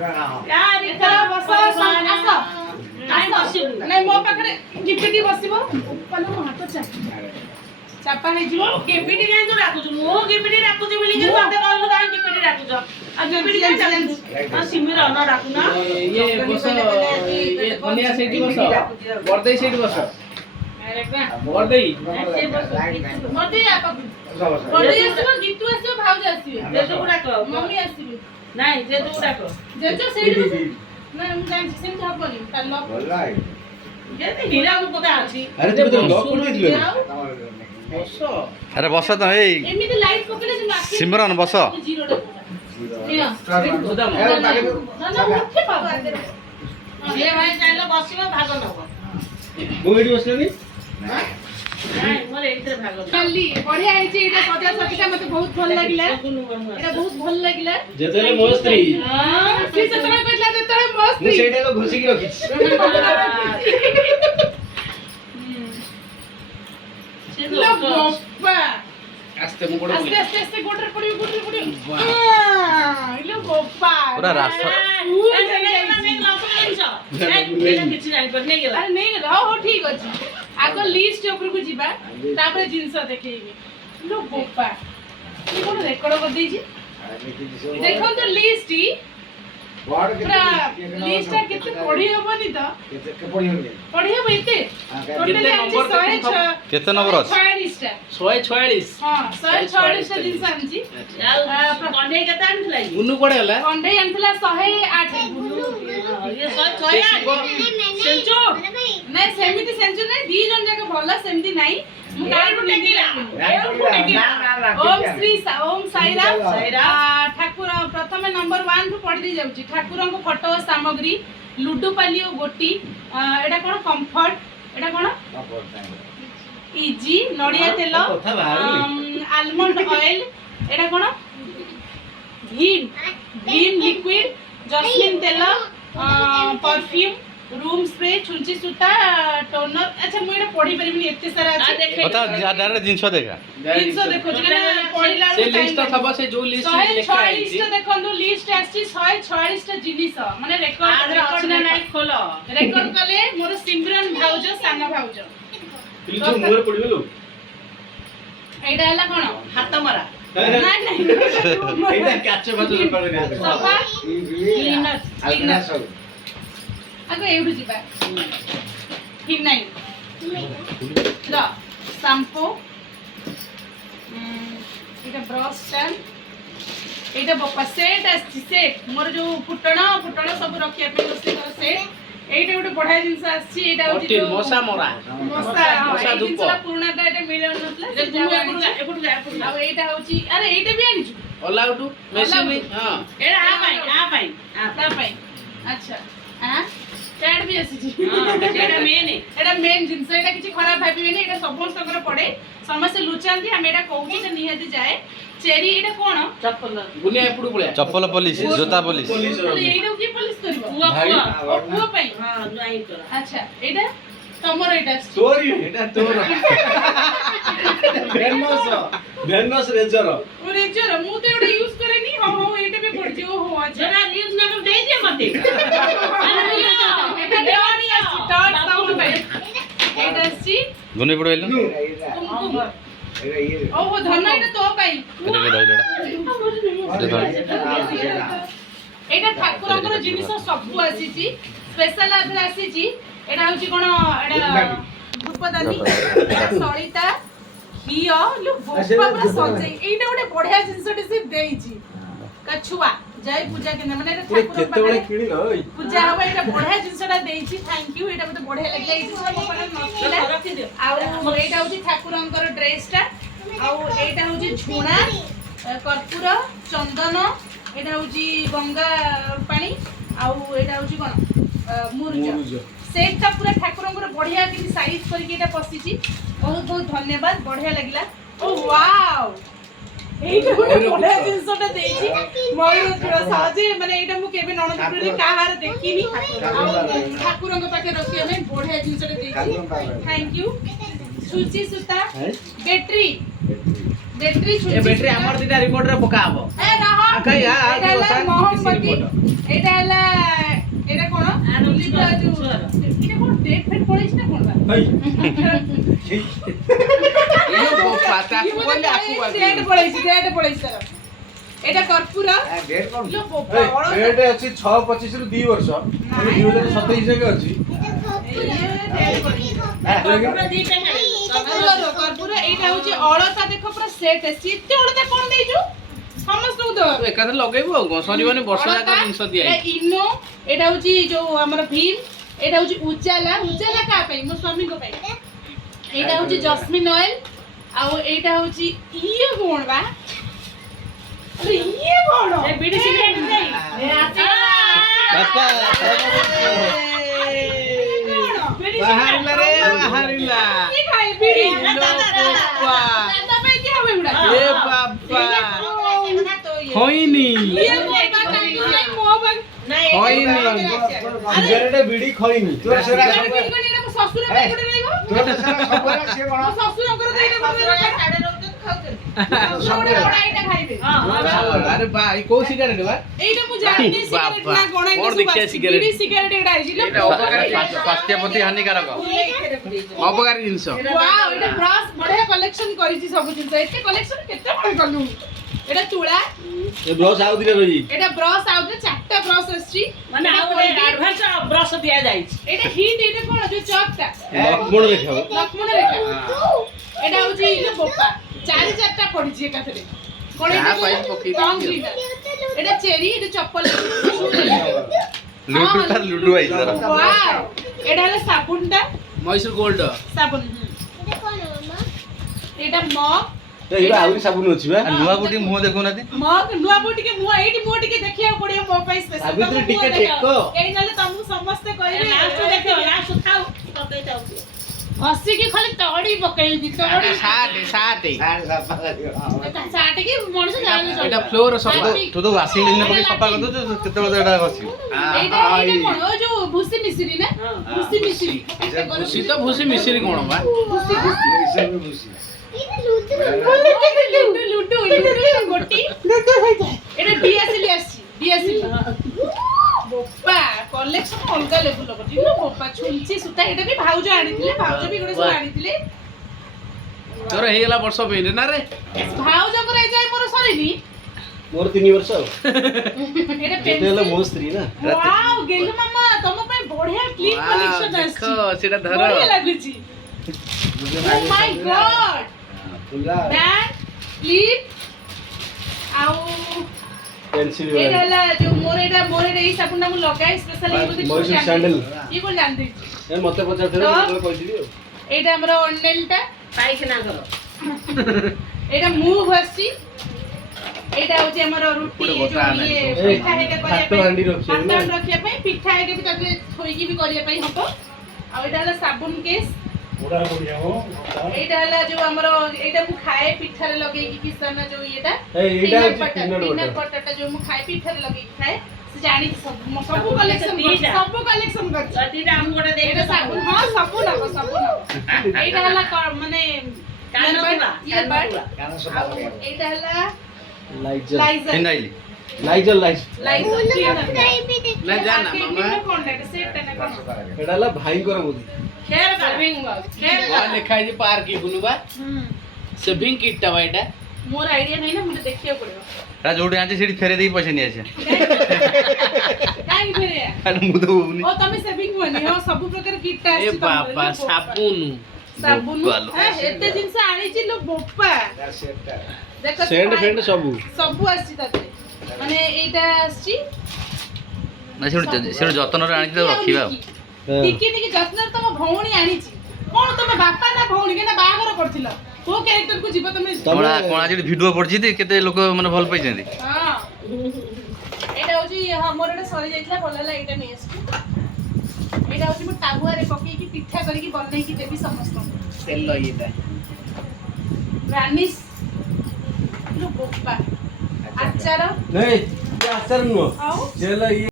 यार इधर बस आस नहीं बसिबु नहीं मो पाखरे गिफ्टी बसिबो उपलो हाथ चापा हे जीवो गिफ्टी काई तू राखु छु मो गिफ्टी राखु छु बोली के मते कहलु काई गिफ्टी राखु छु आ गिफ्टी काई चैलेंज आ सिमिर न राखु ना ये बस ये दुनिया सेठी बस बर्दई सेठी बस अरे बा बर्दई से बस मते आप बर्दई आसीबो गीतु आसीबो भाउज आसीबे जे जो गुडा को मम्मी आसीबे नहीं जे जो गुडा को जे जो सेठी ना हम जान से हबनी तालो बोलाई जे हीरा को पता अछि अरे तू तो लॉक कर दिलो बस अरे बस तो हे एमिति लाइट पकले जे माखी सिमरन बस जीरो डे गोदाम ना ना मुख्य पाबा ये भाई चाइलो बसिबो भाग नबो मुंगडी बसले नहीं मोर एइतर भाग कल्ली बढ़िया है जी एटा सजा सजा मते बहुत भल लागिला एटा बहुत भल लागिला जेतले मो स्त्री हां से समय कहला देता है मस्त मु सेटा लो घुसी की रखी लो बाबा आस्ते मु गोड़ आस्ते आस्ते आस्ते गोटर पड़ी लो बाबा पूरा रास्ता अरे नहीं रहो ठीक अछि आगो लिस्ट ऊपर को जीबा तापर जिंस देखेइबे लो बाबा ये कोन रेकॉर्ड कर देजी देखो तो लिस्ट ही वार्ड पूरा लिस्ट केते पढ़ी होबनी तो के पड़ी होनी पढ़ी होबे एते टोटली आज नंबर 106 केते नंबर अछि 46 टा 146 हां 146 टा जिंस आनजी कंडे केता आनथलाई मुन्नु कोडे हला कंडे आनथला 108 ये 106 सेंचो नहीं सेमिति सेंचुरी नहीं दी जन जाके भला सेमिति नहीं मु कारू टेकिला ओम श्री ओम साईराम ठाकुर प्रथम नंबर 1 रु पढ़ दी जाउची ठाकुरन को फोटो सामग्री लुडू पाली और गोटी एटा कोन कंफर्ट एटा कोन इजी नडिया तेल आलमंड ऑयल एटा कोन भीम भीम लिक्विड जस्मिन तेल परफ्यूम रूम स्प्रे छुंची सूता टोनर अच्छा मु एटा पढ़ी परिबिनी एते सारा अछि बता डायरेक्ट जिंस देखा 300 देखो जने पढ़िला से लिस्ट थबा से जो लिस्ट लिखा है 146 टा देखंदु लिस्ट आछि 146 टा जिनिस माने रेकॉर्ड ना नहीं खोलो रेकॉर्ड कले मोर सिमरन भाउज साना भाउज जो मुरे पड़ी गेलो एटा हला कोन हाथ मरा नहीं नहीं एटा काचे बात कर दे सफा क्लीनर अलगना सब आगो एउडु जिबा ठीक नहीं the shampoo Etah brush stand Etah Bappa set आछि सेट मोर जो फुटण सब रखिया पे रोसे कर सेट एटा गोटे बढ़िया जिंस आछि एटा होची जो मसा मोरा मसा मसा धूप जिंसला पुराना टा एटा मिले नथला से जावा अब एटा होची अरे एटा भी आनिछु अलाउड मेसिन हां एड़ा आ पाई ता पाई अच्छा हां चैट भी आसी जी हां एड़ा मेन एटा मेन जिंस एटा किछि खराब भाबिबे नै एटा सबोस्तकर पड़े समस्त लुचांती हम एटा कहूची जे निहाती जाए चेरी एटा कोन चप्पल गुनिया एपुडु पळिया चप्पल पुलिस जोता पुलिस एटा की पुलिस करबो पुआ पई हां नहीं कर अच्छा एटा तमर एटा स्टोरी एटा तोर भेनस रेजर ओरे जरा मु तो एटा यूज करे नी हम एटा भी पड़ जे हो अच्छा जरा न्यूज़ ना दे दे मते एटा डॉट साउंड पे एटा सी गुनी पड़इलो कुमकुम एटा ये ओहो धन एटा तो पाई एटा ठाकुरଙ୍କର ଜିନିଷ ସବୁ ଆସିଛି ସ୍ପେଶାଲ ଆଧରେ ଆସିଛି ଏଟା ହଉଛି କଣ ଏଟା ଧୂପଦାନୀ ଏଟା ସଳିତା ଘିଅ लो ବୋପା ପୁରା ସଜେଇ ଏଇଟା ଗୋଟେ ବଢିଆ ଜିନିଷଟେ ସେ ଦେଇଛି କଛୁଆ ଜୟ ପୂଜା କେନ୍ଦ୍ର ମାନେ ଏଟା ଠାକୁର କେତେବେଳେ କିଣିଲ ପୂଜା ହବ ଏଟା ବଢିଆ ଜିନିଷଟା ଦେଇଛି ଥ୍ୟାଙ୍କ ୟୁ ଏଟା ମତେ ବଢିଆ ଲାଗିଲା ଏଇ ଜିନିଷ ମୋ ପାଖରେ ନଥିଲା ଆଉ ଏଇଟା ହଉଛି ଠାକୁରଙ୍କର ଡ୍ରେସଟା ଆଉ ଏଇଟା ହଉଛି ଝୁଣା କର୍ପୂର ଚନ୍ଦନ एटा होची गंगा पानी आउ एटा होची कोन मुरुज सेटटा पूरा ठाकुरंकर बढ़िया कि साइज करके एटा पसिची बहुत बहुत धन्यवाद बढ़िया लागला ओ वाओ एटा बढ़िया जिंसटा देची मयूर साजे माने एटा मु केबे नणदपुरले काहार देखिनी ठाकुरंक पाखे रखिया में बढ़िया जिंसटा देची थैंक यू सुची सुता बैटरी बैटरी छुची ए बैटरी हमर दिटा रिमोट रे पका हबो ए ना हो आखै आ मोहब्बती एटा हला ଭାଇ ଇଏ ବୋପା ତାକୁ କହିଲେ ଆକୁ ଡେଟ୍ ପଳେଇଛି ତାର। ଏଇଟା କର୍ପୂର ଡେଟ୍ କଣ ଲୋ ବୋପା ଅଳତା। ଡେଟ୍ ଅଛି 6/25 ରୁ 2 ବର୍ଷ ମାନେ 2027 ଯାକେ ଅଛି। କର୍ପୂର ଏଇଟା ହଉଛି ଅଳତା ଦେଖ ପୁରା ସେଟ୍ ଆସିଛି। ଏତେ ଅଳତା କଣ ଦେଇଛୁ ସମସ୍ତଙ୍କୁ ଦବ। ଏକାଥରେ ଲଗେଇବୁ ଆଉ କଣ ସରିବନି ବର୍ଷ ଯାକ ଜିନିଷ ଦିଆ ହେଇଛି। ଇନୋ ଏଇଟା ହଉଛି ଯୋଉ ଆମର ଭୀମ ଏଇଟା ହଉଛି ଉଜାଲା କାହା ପାଇଁ ମୋ ସ୍ୱାମୀଙ୍କ ପାଇଁ। ଏଇଟା ହଉଛି ଜସ୍ମିନ ଅଏଲ ଆଉ ଏଇଟା ହଉଛି ଇଏ କଣ ବା ଆରେ ଇଏ କଣ ଏ ବିଡି ସିଗାରେଟ ଦେଇ ବାପା ବାହାରିଲା ରେ ବାହାରିଲା ଇଏ ଖାଏ ବିଡି ଲୋ ବୋପା ଦାଦା ପାଇଁ ଦିଆ ହବ ଏଗୁଡା ଏ ବାପା ହଇନି ଇଏ ବାବା ତାଙ୍କୁ ନାହିଁ ମୋ ବାବା ହଇନି ସିଗାରେଟ ବିଡି ଖଇନି ତୋର ସେରା ଏଇଟା ମୋ ଶ୍ୱଶୁର ପାଇଁ ଗୋଟେ ରହିବ ତୋର ସେରା ସବୁ ସିଏ କଣ ମୋ ଶ୍ୱଶୁରଙ୍କର ତ ଏଇଟା ଗୋଟେ ରହିବ ଶ୍ୱଶୁର ଗୋଟେ ବଡ ଏଇଟା ଖାଇବେ ଆରେ ବା ଏ କୋଉ ସିଗାରେଟ ବା ଏଇଟା ମୁଁ ଜାଣିନି ସିଗାରେଟ ନା କଣ କଣ ଏଇଟା ଦେଖିଆ ସବୁ ସିଗାରେଟ? ବିଡି ସିଗାରେଟ ଏଇଟା ହେଇଛି ଲୋ ଏଇଟା ଅପକାରୀ ସ୍ୱାସ୍ଥ୍ୟ ପ୍ରତି ହାନିକାରକ। ଅପକାରୀ ଜିନିଷ ୱାଓ ଏଇଟା ବ୍ରଶ ବଢିଆ କଲେକ୍ସନ କରିଛି ସବୁ ଜିନିଷ ଏତେ କଲେକ୍ସନ କେତେ ବଡ କଲୁ ଏଇଟା ତୁଳା ଏ ବ୍ରଶ ଆଉ ଦିଟା ରହିଛି ଏଇଟା ବ୍ରଶ ଆଉ ଯେ ଚାରଟା ବ୍ରଶ ଆସିଛି ମାନେ ଆଉ ଗୋଟେ ଆଡଭାନ୍ସ ବ୍ରଶ ଦିଆଯାଇଛି। ଏଇଟା ହିଟ୍ ଏଇଟା କଣ ଯୋଉ ଚକଟା ଲକ୍ଷ୍ମଣ ରେଖା ଲକ୍ଷ୍ମଣ ରେଖା ଏଇଟା ହଉଛି ଇଲୋ ବୋପା ଚାରିଟା ପଡିଛି ଏକାଥରେ କଣ ଯାହା ଏଇଟା ପାଇ କହିଲ? ପକେଇ ଟଙ୍ଗ ଦିଅ। କ୍ଲିନର। ଏଇଟା ଚେରି ଏଇଟା ଚପଲ ଲୁଡୁ ତାର ଲୁଡୁ ଆଇଛି ତାର। ୱାଓ ଏଇଟା ହେଲା ସାବୁନଟା ମଇସୁର ଗୋଲ୍ଡ ସାବୁନ ଏଇଟା ମଗ ଏଇଟା ଆହୁରି ସାବୁନ ଅଛି ବା ଆଉ ନୂଆ ବୁଟି ମୁହଁ ଦେଖୁନାହାନ୍ତି। ମଗ ନୂଆ ବୋ ଟିକେ ମୁହଁ ଏଇଠି ମୁହଁ ଟିକେ ଦେଖିବାକୁ ପଡିବ ମୋ ପାଇଁ ସ୍ପେଶାଲ ସାବିତ୍ରୀ ଟିକେ ଟେକ। ଏଇ ନହେଲେ ତମକୁ ସମସ୍ତେ କହିବେ ଲାଷ୍ଟ ଦେଖିବ ଲାଷ୍ଟ ଥାଉ ପକେଇ ଥାଉ ହସିକି ଖାଲି ତଡି ପକେଇବି ତଡି ସାଟେ ସାଟେ ଚାଟିକି ମଣିଷ ଜାଣିଲେ ଏଇଟା ଚଳିବ। ଫ୍ଲୋର ସଫା ତୁ ତ ୱାସିଂ ମେସିନରେ ପକେଇ ସଫା କରିଦଉଛୁ କେତେବେଳେ ଏଇଟା ଅଛି। ଏଇଟା କଣ ଓ ଯୋଉ ଭୁସି ମିଶ୍ରି ନା ଭୁସି ମିଶ୍ରି ଭୁସି ତ ଭୁସି ମିଶିରି କଣ ବା ଭୁସି ଲୁଡୁ ଗୋଟି ଏଟା ଡିଆସିଲି ଆସିଛି ଡିଆସିଲି ବୋପା କଲେକ୍ସନ ଅଲଗା ଲେଭୁଲ କରିଛି ନା ବୋପା ଛୁଞ୍ଚି ସୂତା ଏଟା ବି ଭାଉଜ ଆଣିଥିଲେ ଭାଉଜ ବି ଗୋଟେ ସବୁ ଆଣିଥିଲେ ତୋର ହେଇଗଲା ବର୍ଷ ପାଇଁ ନା ରେ ଭାଉଜଙ୍କର ଏ ଯାଏ ମୋର ସରିନି ମୋର 3 ବର୍ଷ ଆଉ ଏଟା ଯେତେ ହେଲେ ମୋ ସ୍ତ୍ରୀ ନା ୱାଓ ଗେଲୁ ମାମା ତମ ପାଇଁ ବଢିଆ କ୍ଲିପ କଲେକ୍ସନ ଦେଖ ଆସିଛି ସେଟା ଧର ବଢିଆ ଲାଗୁଛି ଓ ମାଇ ଗॉड ପୁରା ବ୍ୟାଗ କ୍ଲିପ ଆଉ ପେନ୍ସିଲ ଏଇଟା ହେଲା ଯୋଉ ମୋର ଏଇଟା ଏଇ ସାବୁନଟା ମୁଁ ଲଗାଏ ସ୍ପେଶାଲି ମଇସୁର ସ୍ୟାଣ୍ଡେଲ ଇଏ କଣ ଜାଣି ଦେଇଛି ଏ ମତେ ପଚାରୁଥିଲେ ମୁଁ କହିଥିଲି ଆଉ ଏଇଟା ଆମର ଅନେଲଟା ପାଇଖାନା ଘର ଏଇଟା ମୁଭ୍ ଆସିଛି ଏଇଟା ହଉଛି ଆମର ରୁଟି ଗୋଟେ ଯୋଉ ଗୋଟା ଇଏ ଏ, ପିଠା ହେରିକା କରିବା ଭାତ ହାଣ୍ଡି ରଖିବା ଭାତ ନା? ହାଣ୍ଡି ରଖିବା ପାଇଁ ପିଠା ହେରିକା ବି ତାକୁ ଥୋଇକି ବି କରିବା ପାଇଁ ହବ ଆଉ ଏଇଟା ହେଲା ସାବୁନ କେସ୍ ଏଇଟା ହେଲା ଯୋଉ ଆମର ଏଇଟା ମୁଁ ଖାଏ ପିଠାରେ ଲଗେଇକି କିସାନ ଯୋଉ ଇଏଟା ଏଇଟା ହଉଛି peanut ପିନଟ୍ butter। ବଟରଟା ଯୋଉ ମୁଁ ଖାଏ ପିଠାରେ ଲଗେଇକି ଖାଏ ସେ ଜାଣିଛି ସବୁ କଲେକ୍ସନ ଦିଟା। ସବୁ କଲେକ୍ସନ କରିଛି ଦିଟା ଆମକୁ ଗୋଟେ ଏଇଟା ଦେଇଟା ସାବୁନ ହଁ ସବୁ ନବ ଏଇଟା ହେଲା ମାନେ earbud। ଆଉ ଏଇଟା ହେଲା ଲାଇଜଲ ଲାଇଜର ଫିନାଇଲି ଲାଇଜଲ ଲାଇଜଲ ଲାଇଜର ନା ଜାନା ମାମା କଣଟା ସେଟା ନା କଣ ଏଟା ହେଲା ଭାଇଙ୍କର ବୁଦ୍ଧି ହେୟାର କଲରିଂ କଣ ଲେଖା ହେଇଛି ପାର୍କ ବୁଲୁବା ସେଭିଂ କିଟ୍ ଟା ବା ଏଟା ମୋର ଆଇଡିଆ ନାହିଁ ନା ମୋତେ ଦେଖିବାକୁ ପଡିବ ତା ଯୋଉଠି ଆଣିଛି ସେଠି ଫେରେଇ ଦେଇକି ପଇସା ନେଇ ଆସିବା। କାହିଁକି ଫେରିଆ ଆରେ ମୁଁ ତ ହଉନି। ଓ ତମେ ସେଭିଂ ହୁଅନି ହଁ ସବୁ ପ୍ରକାର କିଟ୍ ଟା ଏ ଆସିଛି ବାବା ସାବୁନ ସାବୁନ ବୋପାଲୋ। ଏତେ ଜିନିଷ ଆଣିଛି ଲୋ ବୋପା ଦେଖ ସେଣ୍ଟ ଫେଣ୍ଟ ସବୁ ସବୁ ଆସିଛି ତାতে ମାନେ ଏଇଟା ଆସିଛି ନା ସେଠୁ ଯତ୍ନରେ ଆଣିଛି ତାକୁ ରଖିବା ଆଉ। ଟିକି ଟିକି ଯତ୍ନରେ ତମ ଭଉଣୀ ଆଣିଛି କଣ ତମେ ବାପା ନା ଭଉଣୀ କେନା ବାହାଘର କରିଥିଲ କୋଉ କ୍ୟାରେକ୍ଟର କୁ ଯିବ ତମେ କଣ ଆଜି ଭିଡିଓ ପଡିଛି କେତେ ଲୋକ ମାନେ ଭଲ ପାଇଛନ୍ତି। ହଁ ଏଇଟା ହଉଛି ହଁ ମୋର ଗୋଟେ ସରି ଯାଇଥିଲା ଭଲ ହେଲା ଏଇଟା ନେଇ ଆସିଛି ଏଇଟା ହଉଛି ମୁଁ ତାୱଆରେ ପକେଇକି ପିଠା କରିକି ବନେଇକି ଦେବି ସମସ୍ତଙ୍କୁ ତେଲ ଇଏଟା ରାନିସ୍ ବୋପା ଆଚାର ନାଇଁ ଆଚାର ନୁହଁ ଆଉ ସେ ହେଲା ଇଏ